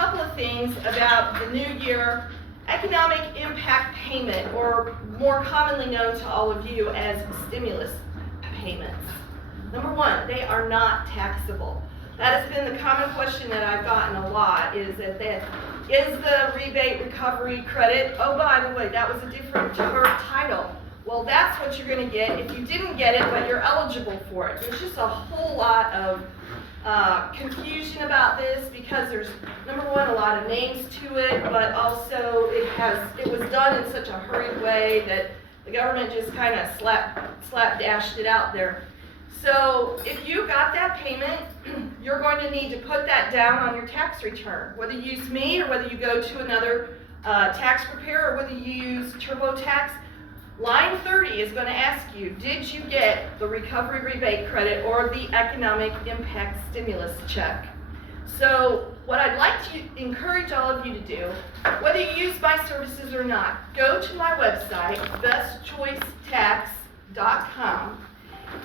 couple of things about the new year economic impact payment, or more commonly known to all of you as stimulus payments. Number one, they are not taxable. That has been the common question that I've gotten a lot, is that is the rebate recovery credit, oh, by the way, that was a different title. Well, that's what you're going to get if you didn't get it, but you're eligible for it. There's just a whole lot of confusion about this, because there's, number one, a lot of names to it, but also it was done in such a hurried way that the government just kind of slapdashed it out there. So if you got that payment, you're going to need to put that down on your tax return, whether you use me or whether you go to another tax preparer, or whether you use TurboTax. Line 30 is going to ask you, did you get the recovery rebate credit or the economic impact stimulus check? So what I'd like to encourage all of you to do, whether you use my services or not, go to my website, bestchoicetax.com,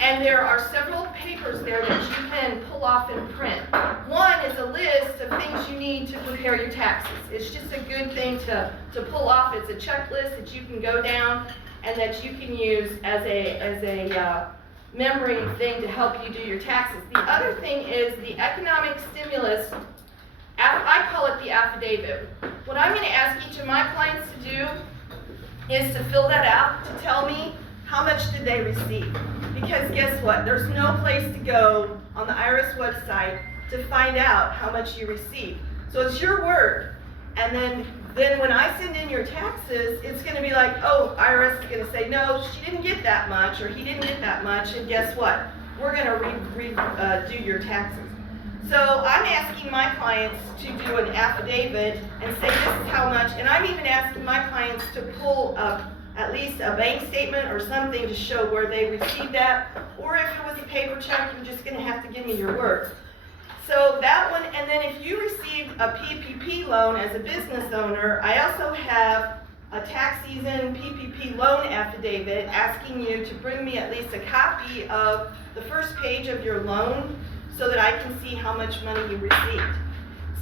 and there are several papers there that you can pull off and print. One is a list of things you need to prepare your taxes. It's just a good thing to pull off. It's a checklist that you can go down and that you can use as a memory thing to help you do your taxes. The other thing is the economic stimulus. I call it the affidavit. What I'm going to ask each of my clients to do is to fill that out, to tell me how much did they receive. Because guess what? There's no place to go on the IRS website to find out how much you received. So it's your word. And then when I send in your taxes, it's going to be like, oh, IRS is going to say, no, she didn't get that much, or he didn't get that much, and guess what? We're going to do your taxes. So I'm asking my clients to do an affidavit and say this is how much, and I'm even asking my clients to pull up at least a bank statement or something to show where they received that, or if it was a paper check, you're just going to have to give me your word. So that one, and then if you received a PPP loan as a business owner, I also have a tax season PPP loan affidavit asking you to bring me at least a copy of the first page of your loan so that I can see how much money you received.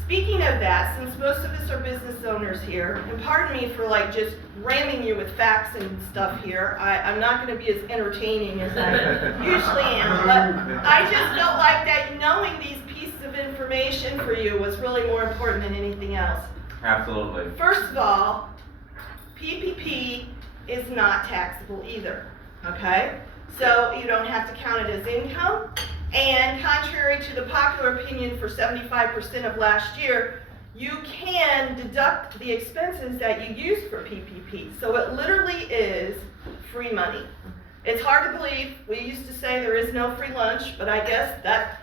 Speaking of that, since most of us are business owners here, and pardon me for just ramming you with facts and stuff here, I'm not going to be as entertaining as I usually am, but I just felt like that knowing these pieces of information for you was really more important than anything else. Absolutely. First of all, PPP is not taxable either, okay? So you don't have to count it as income. And contrary to the popular opinion for 75% of last year, you can deduct the expenses that you use for PPP. So it literally is free money. It's hard to believe. We used to say there is no free lunch, but I guess that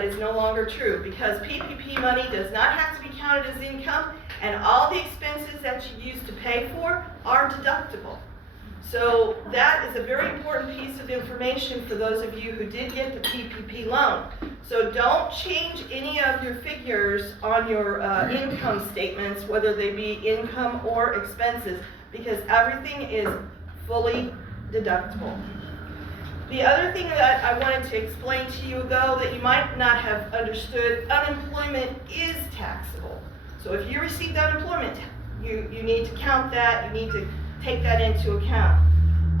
is no longer true, because PPP money does not have to be counted as income, and all the expenses that you use to pay for are deductible. So that is a very important piece of information for those of you who did get the PPP loan. So don't change any of your figures on your income statements, whether they be income or expenses, because everything is fully deductible. The other thing that I wanted to explain to you, though, that you might not have understood, unemployment is taxable. So if you received unemployment, you need to count that, you need to take that into account.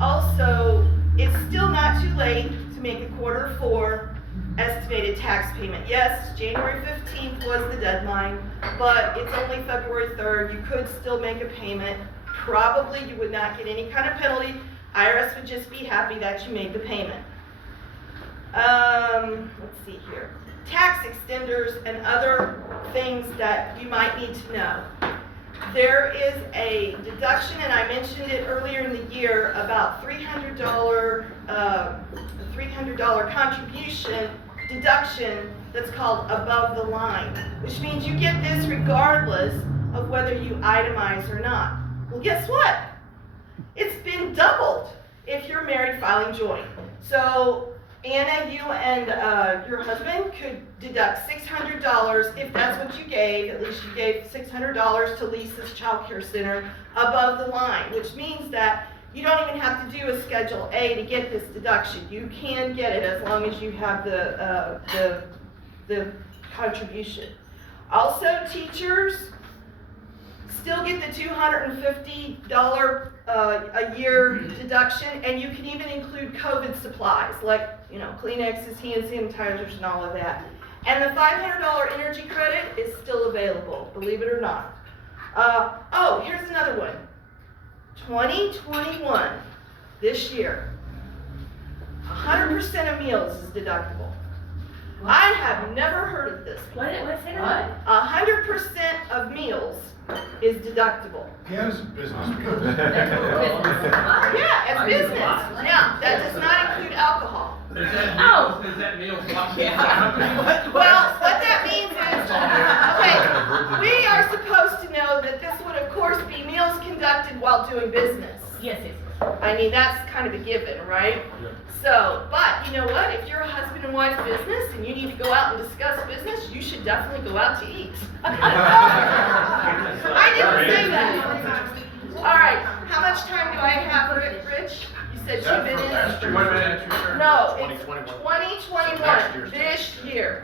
Also, it's still not too late to make a Q4 estimated tax payment. Yes, January 15th was the deadline, but it's only February 3rd. You could still make a payment. Probably you would not get any kind of penalty. IRS would just be happy that you made the payment. Let's see here. Tax extenders and other things that you might need to know. There is a deduction, and I mentioned it earlier in the year, about $300 contribution deduction that's called above the line, which means you get this regardless of whether you itemize or not. Well, guess what? It's been doubled if you're married filing joint. So Anna, you and your husband could deduct $600 if that's what you gave. At least you gave $600 to Lisa's Child Care Center above the line, which means that you don't even have to do a Schedule A to get this deduction. You can get it as long as you have the contribution. Also, teachers still get the $250 a year deduction, and you can even include COVID supplies like, you know, Kleenexes, hand sanitizers, and all of that. And the $500 energy credit is still available, believe it or not. Oh, here's another one. 2021, this year, 100% of meals is deductible. I have never heard of this. What's it? 100% of meals is deductible. Yeah, it's a business meal. Yeah, it's business. Now, that does not include alcohol. Is that meal? Well, what that means is, okay, we are supposed to know that this would, of course, be meals conducted while doing business. Yes. I mean, that's kind of a given, right? So, but you know what? If you're a husband and wife business and you need to go out and discuss business, you should definitely go out to eat. I didn't say that. All right, how much time do I have, Rich? You said 2 minutes? No, it's 2021, this year.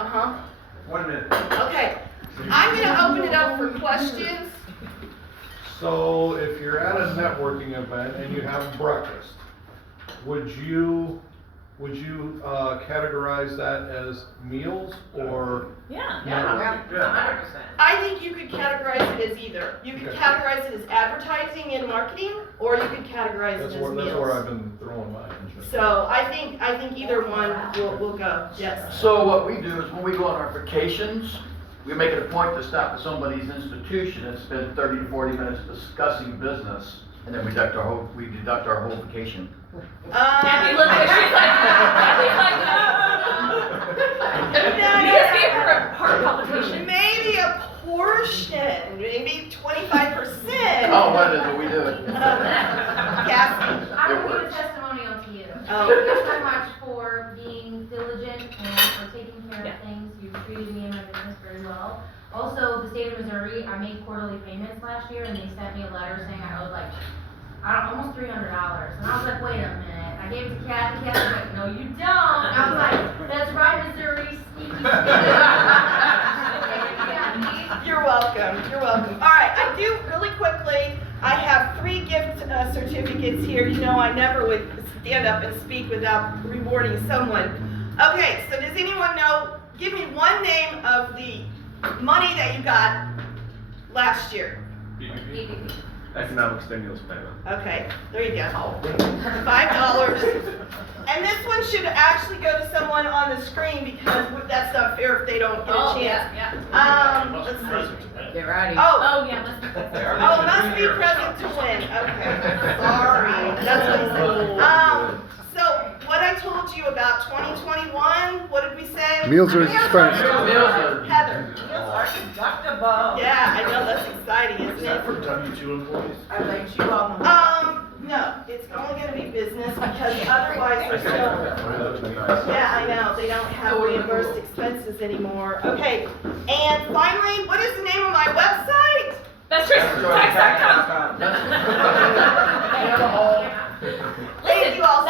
1 minute. Okay, I'm going to open it up for questions. So if you're at a networking event and you have breakfast, would you categorize that as meals or? Yeah. 100%. I think you could categorize it as either. You could categorize it as advertising and marketing, or you could categorize it as meals. That's where I've been throwing my attention. So I think either one will go. Yes. So what we do is when we go on our vacations, we make it a point to stop at somebody's institution and spend 30 to 40 minutes discussing business, and then we deduct our whole vacation. Kathy looked at she's like, you just gave her a heart palpitation. Maybe a portion, maybe 25%. Oh, what is it? We do it. Cassie. I will give a testimonial to you. Oh. Thank you so much for being diligent and for taking care of things. You treated me and my business very well. Also, the state of Missouri, I made quarterly payments last year, and they sent me a letter saying I owed like, almost $300. And I was like, wait a minute. I gave it to Kathy. Kathy was like, no, you don't. And I was like, that's right, Missouri. Sneaky. You're welcome. You're welcome. All right, I do really quickly. I have 3 gift certificates here. You know, I never would stand up and speak without rewarding someone. Okay, so does anyone know? Give me one name of the money that you got last year. Economic stimulus payment. Okay, there you go. $5. And this one should actually go to someone on the screen because that's not fair if they don't get a chance. Let's see. Get ready. Oh, yeah, let's be must be present to win. Okay, sorry. That's what he said. So what I told you about 2021, what did we say? Meals are expensive. Heather. Meals are deductible. Yeah, I know, that's exciting, isn't Is that it? for W-2 employees? I'd like you all. No, it's only gonna be business because otherwise they're still, yeah, I know, they don't have reimbursed expenses anymore. Okay, and finally, what is the name of my website? That's Trish. Thank you all